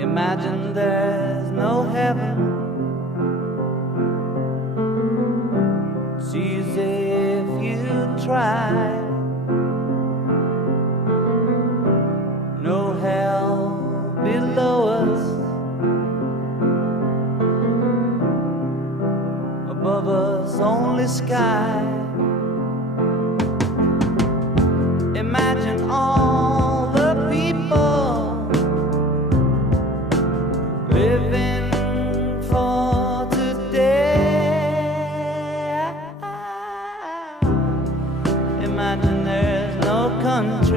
Imagine there's no heaven. It's easy if you try. No hell below us, above us only sky. Imagine all the people living for today. Imagine there's no country